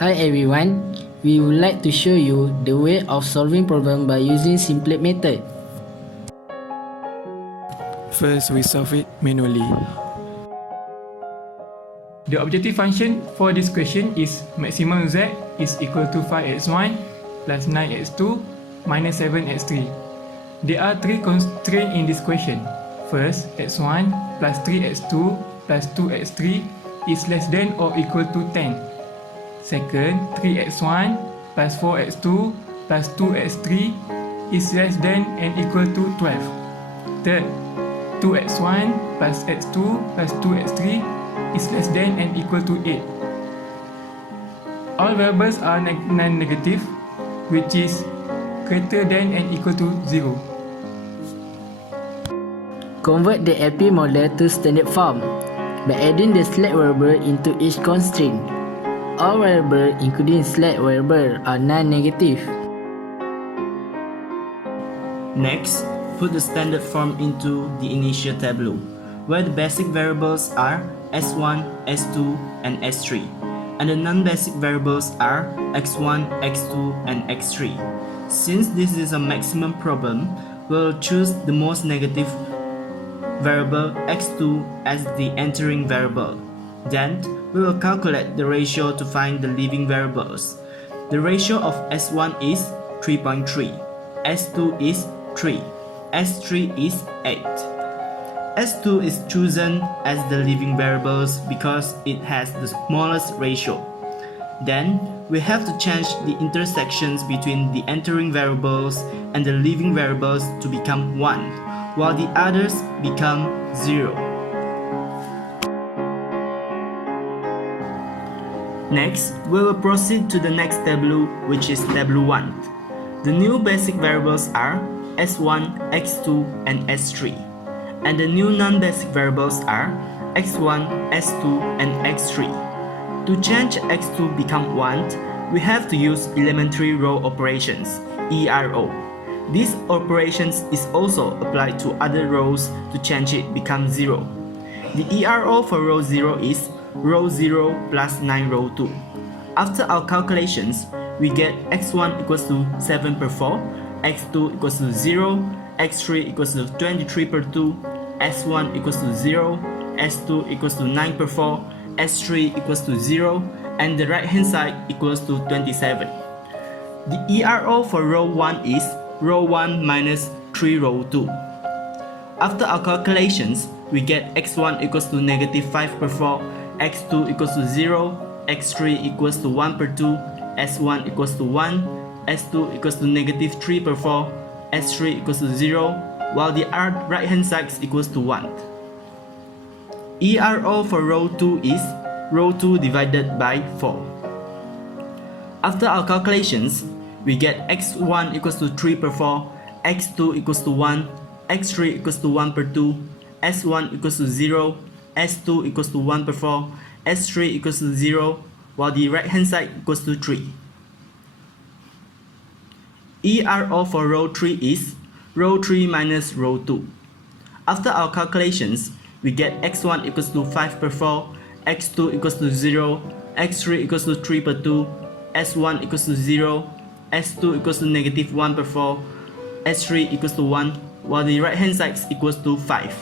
Hi everyone, we would like to show you the way of solving problem by using simplet method. First, we solve it manually. The objective function for this question is maximum z is equal to 5x1 plus 9x2 minus 7x3. There are three constraints in this question. First, x1 plus 3x2 plus 2x3 is less than or equal to 10. Second, 3x1 plus 4x2 plus 2x3 is less than and equal to 12. Third, 2x1 plus x2 plus 2x3 is less than and equal to 8. All variables are non-negative, which is greater than and equal to 0. Convert the LP model to standard form by adding the select variable into each constraint. All variables, including select variable, are non-negative. Next, put the standard form into the initial tableau, where the basic variables are S1, S2, and S3, and the non-basic variables are X1, X2, and X3. Since this is a maximum problem, we'll choose the most negative variable X2 as the entering variable. Then, we will calculate the ratio to find the leaving variables. The ratio of S1 is 3.3, S2 is 3, S3 is 8. S2 is chosen as the leaving variables because it has the smallest ratio. Then, we have to change the intersections between the entering variables and the leaving variables to become 1, while the others become 0. Next, we will proceed to the next tableau, which is tableau 1. The new basic variables are S1, X2, and S3. And the new non-basic variables are X1, S2, and X3. To change X2 become 1, we have to use elementary row operations, ERO. These operations is also applied to other rows to change it become 0. The ERO for row 0 is row 0 plus 9 row 2. After our calculations, we get x1 equals to 7 per 4, x2 equals to 0, x3 equals to 23 per 2, s1 equals to 0, s2 equals to 9 per 4, s3 equals to 0, and the right hand side equals to 27. The ERO for row 1 is row 1 minus 3 row 2. After our calculations, we get x1 equals to negative 5 per 4, x2 equals to 0, x3 equals to 1 per 2, s1 equals to 1, s2 equals to negative 3 per 4, s3 equals to 0, while the right hand side equals to 1. ERO for row 2 is row 2 divided by 4. After our calculations, we get x1 equals to 3 per 4, x2 equals to 1, x3 equals to 1 per 2, s1 equals to 0, s2 equals to 1 per 4, s3 equals to 0, while the right hand side equals to 3. ERO for row 3 is row 3 minus row 2. After our calculations, we get x1 equals to 5 per 4, x2 equals to 0, x3 equals to 3 per 2, s1 equals to 0, s2 equals to negative 1 per 4, s3 equals to 1, while the right hand side equals to 5.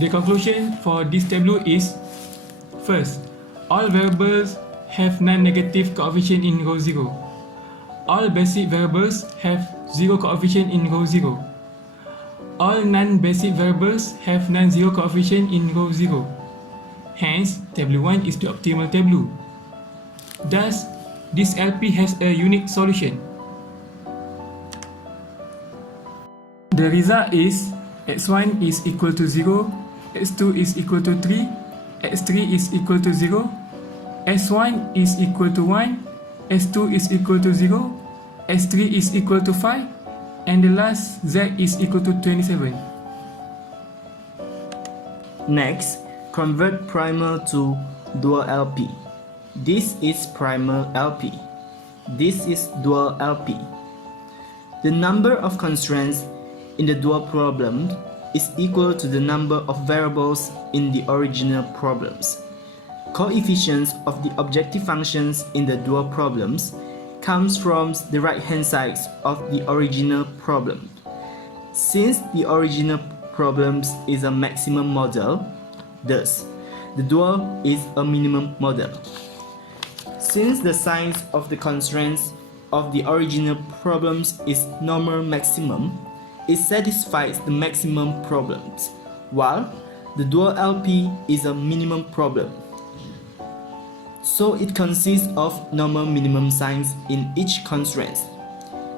The conclusion for this tableau is: first, all variables have non-negative coefficient in row 0. All basic variables have 0 coefficient in row 0. All non-basic variables have non-zero coefficient in row 0. Hence, tableau 1 is the optimal tableau. Thus, this LP has a unique solution. The result is x1 is equal to 0, x2 is equal to 3, x3 is equal to 0, s1 is equal to 1, s2 is equal to 0, s3 is equal to 5, and the last z is equal to 27. Next, convert primal to dual LP. This is primal LP. This is dual LP. The number of constraints in the dual problem is equal to the number of variables in the original problems. Coefficients of the objective functions in the dual problems comes from the right-hand side of the original problem. Since the original problem is a maximum model, thus the dual is a minimum model. Since the signs of the constraints of the original problems is normal maximum, it satisfies the maximum problems, while the dual LP is a minimum problem. So it consists of normal minimum signs in each constraint.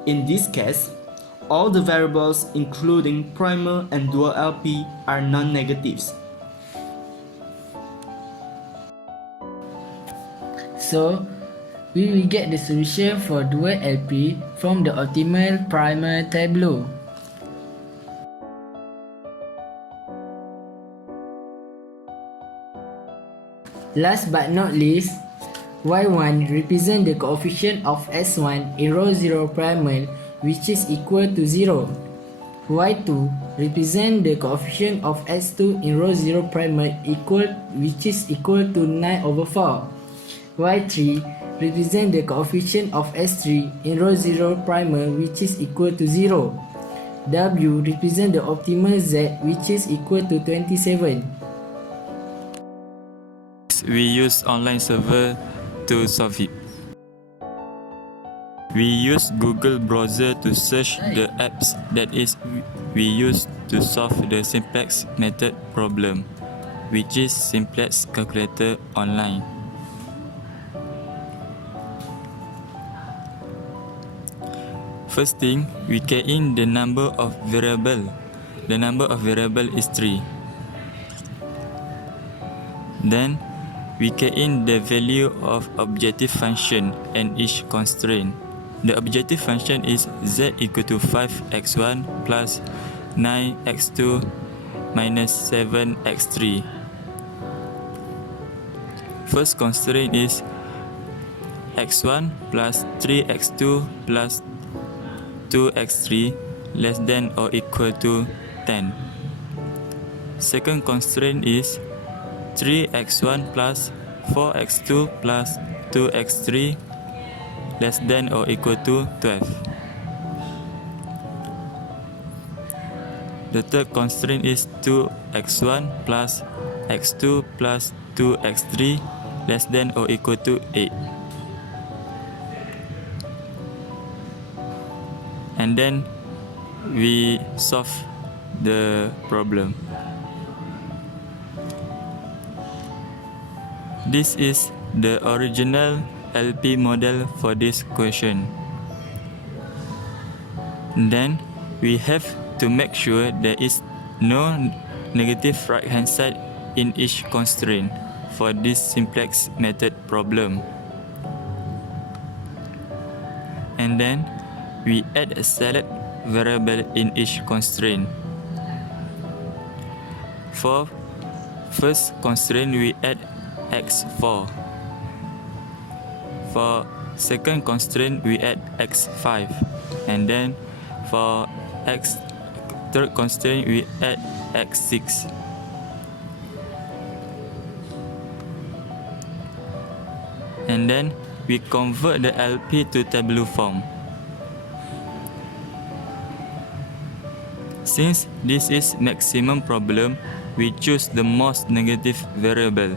In this case, all the variables including primal and dual LP are non-negatives. So, we will get the solution for dual LP from the optimal primal tableau. Last but not least, Y1 represents the coefficient of S1 in row 0 primal, which is equal to 0. Y2 represents the coefficient of S2 in row 0 primal which is equal to 9/4. Y3 represents the coefficient of S3 in row 0 primal, which is equal to 0. W represents the optimal Z, which is equal to 27. We use online server to solve it. We use Google browser to search the apps that is we use to solve the simplex method problem, which is simplex calculator online. First thing, we key in the number of variable. The number of variable is 3. Then we key in the value of objective function and each constraint. The objective function is z equal to 5x1 plus 9x2 minus 7x3. First constraint is x1 plus 3x2 plus 2x3 less than or equal to 10. Second constraint is 3x1 plus 4x2 plus 2x3 less than or equal to 12. The third constraint is 2x1 plus x2 plus 2x3 less than or equal to 8. And then we solve the problem. This is the original LP model for this question. Then we have to make sure there is no negative right hand side in each constraint for this simplex method problem. And then we add a select variable in each constraint. For first constraint we add x4. For second constraint we add x5, and then for third constraint we add x6. And then we convert the LP to tableau form. Since this is maximum problem, we choose the most negative variable.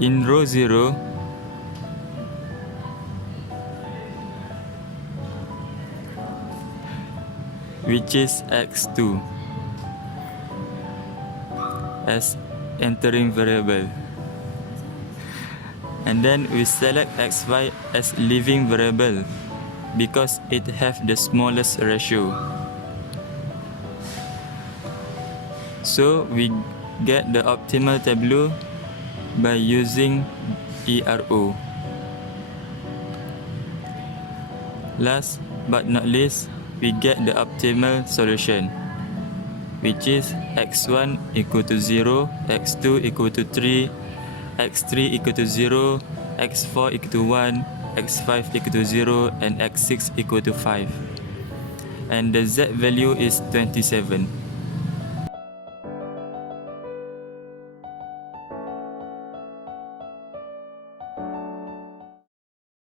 In row 0, which is x2 as entering variable, and then we select xy as leaving variable because it have the smallest ratio. So we get the optimal tableau by using ERO. Last but not least, we get the optimal solution, which is x1 equal to 0, x2 equal to 3, x3 equal to 0, x4 equal to 1, x5 equal to 0 and x6 equal to 5. And the z value is 27.